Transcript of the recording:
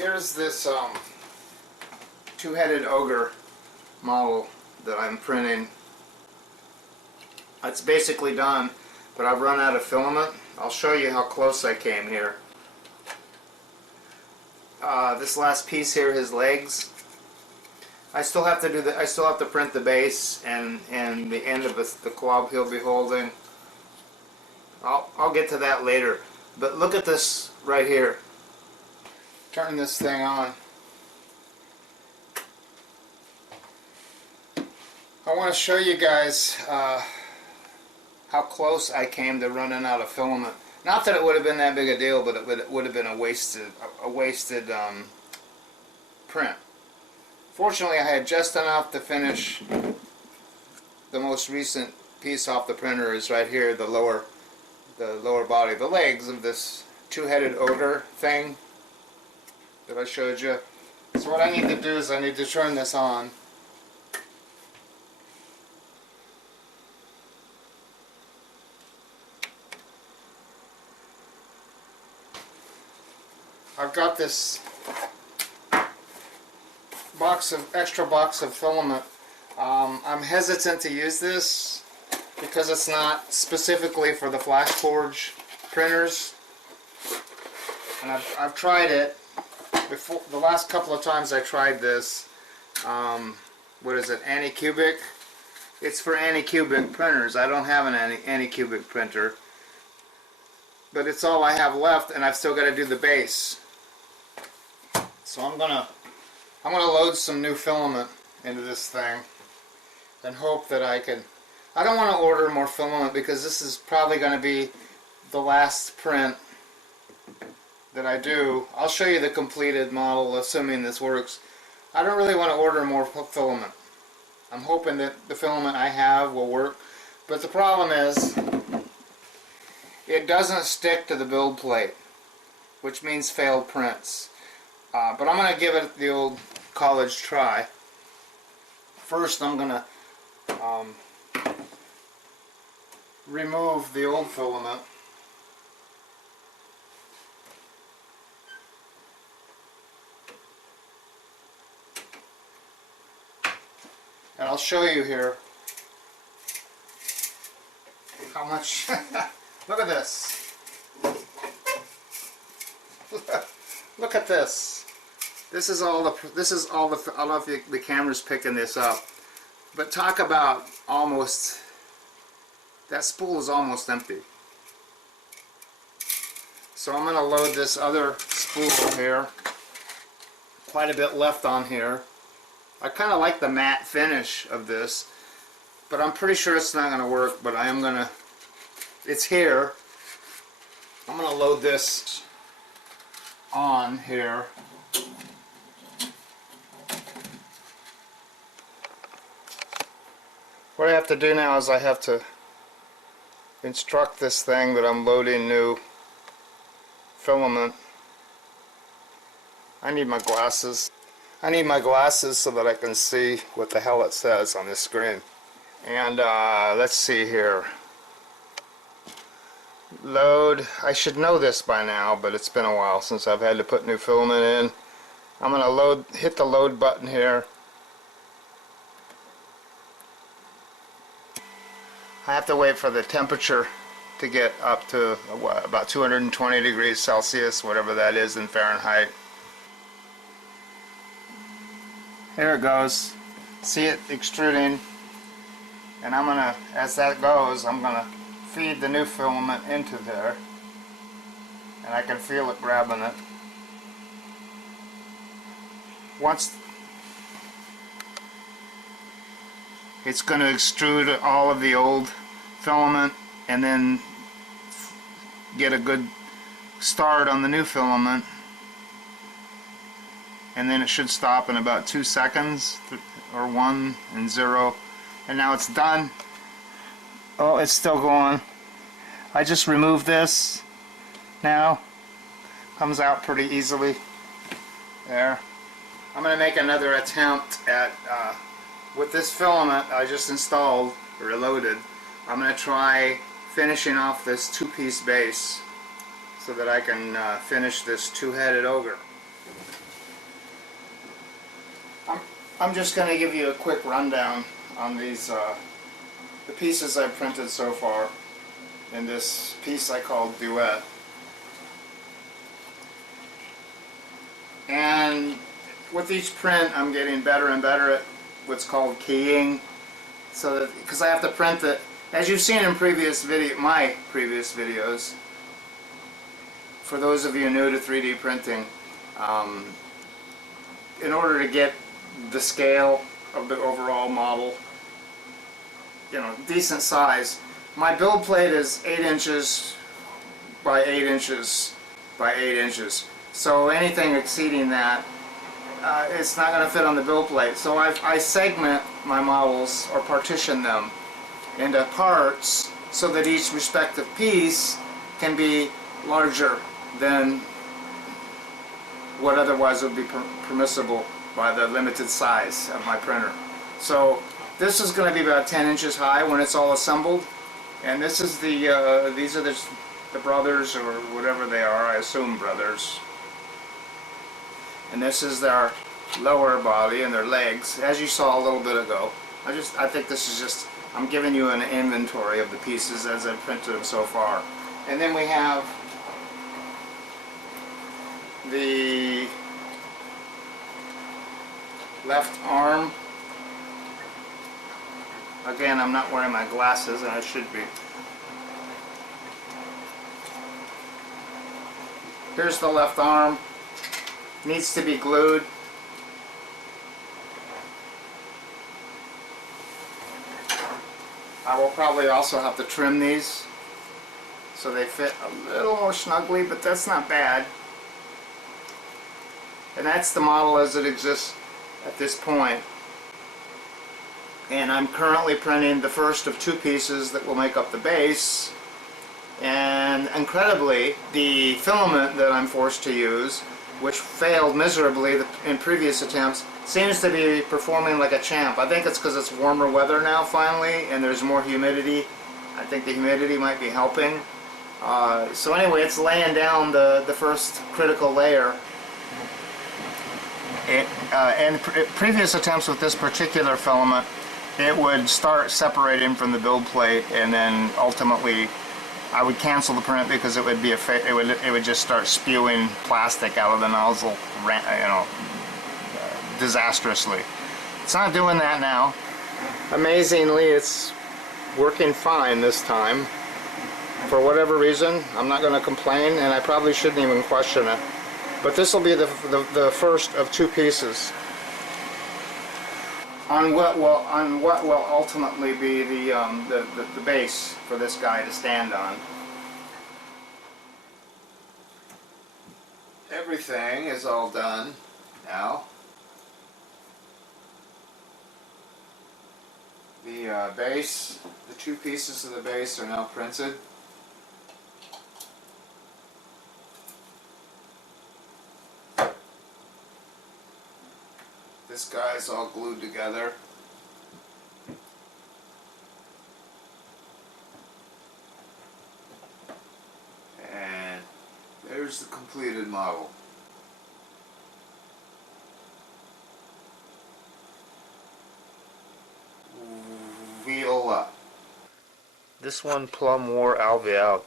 Here's this two-headed ogre model that I'm printing. It's basically done, but I've run out of filament. I'll show you how close I came here. This last piece here, his legs. I still have to do I still have to print the base and the end of the club he'll be holding. I'll get to that later. But look at this right here. Turning this thing on. I want to show you guys how close I came to running out of filament. Not that it would have been that big a deal, but it would have been a wasted print. Fortunately, I had just enough to finish the most recent piece off the printer. Is right here, the lower body, the legs of this two-headed ogre thing that I showed you. So what I need to do is I need to turn this on. I've got this extra box of filament. I'm hesitant to use this because it's not specifically for the flash forge printers, and I've tried it before. The last couple of times I tried this, what is it, Anycubic? It's for Anycubic printers. I don't have an Anycubic printer, but it's all I have left, and I've still got to do the base. So I'm gonna load some new filament into this thing and hope that I can. I don't want to order more filament because this is probably going to be the last print that I do. I'll show you the completed model, assuming this works. I don't really want to order more filament. I'm hoping that the filament I have will work, but the problem is it doesn't stick to the build plate, which means failed prints. But I'm going to give it the old college try. First, I'm going to remove the old filament. And I'll show you here how much. Look at this. Look at this. This is all the. I don't know if the camera's picking this up, but talk about almost. That spool is almost empty. So I'm going to load this other spool here. Quite a bit left on here. I kind of like the matte finish of this, but I'm pretty sure it's not going to work. But I am going to. It's here. I'm going to load this on here. What I have to do now is I have to instruct this thing that I'm loading new filament. I need my glasses. I need my glasses so that I can see what the hell it says on this screen. And let's see here. Load. I should know this by now, but it's been a while since I've had to put new filament in. I'm going to hit the load button here. I have to wait for the temperature to get up to about 220 degrees Celsius, whatever that is in Fahrenheit. Here it goes. See it extruding. And I'm gonna, as that goes, I'm gonna feed the new filament into there. And I can feel it grabbing it. Once it's going to extrude all of the old filament and then get a good start on the new filament, and then it should stop in about 2 seconds, or 1 and 0, and now it's done. Oh, it's still going. I just removed this now. Comes out pretty easily there. I'm going to make another attempt at with this filament I just installed, or loaded. I'm going to try finishing off this two-piece base so that I can finish this two-headed ogre. I'm just going to give you a quick rundown on these the pieces I've printed so far in this piece I call DUET. And with each print I'm getting better and better at what's called keying, so that because I have to print it, as you've seen in my previous videos, for those of you new to 3D printing, in order to get the scale of the overall model, decent size, my build plate is 8 inches by 8 inches by 8 inches. So anything exceeding that, it's not going to fit on the build plate. So I segment my models, or partition them into parts, so that each respective piece can be larger than what otherwise would be permissible by the limited size of my printer. So this is going to be about 10 inches high when it's all assembled, and this is these are the brothers, or whatever they are, I assume brothers. And this is their lower body and their legs, as you saw a little bit ago. I think this is just, I'm giving you an inventory of the pieces as I've printed them so far. And then we have the left arm. Again, I'm not wearing my glasses, and I should be. Here's the left arm. Needs to be glued. I will probably also have to trim these so they fit a little more snugly, but that's not bad. And that's the model as it exists at this point. And I'm currently printing the first of 2 pieces that will make up the base. And incredibly, the filament that I'm forced to use, which failed miserably in previous attempts, seems to be performing like a champ. I think it's because it's warmer weather now finally, and there's more humidity. I think the humidity might be helping. So anyway, it's laying down the first critical layer. And previous attempts with this particular filament, it would start separating from the build plate, and then ultimately I would cancel the print because it would be it would just start spewing plastic out of the nozzle, disastrously. It's not doing that now. Amazingly, it's working fine this time. For whatever reason, I'm not going to complain, and I probably shouldn't even question it. But this will be the first of 2 pieces on what will ultimately be the base for this guy to stand on. Everything is all done now. The base, the 2 pieces of the base are now printed. This guy's all glued together. And there's the completed model. Viola. This one plumb wore Alvy out.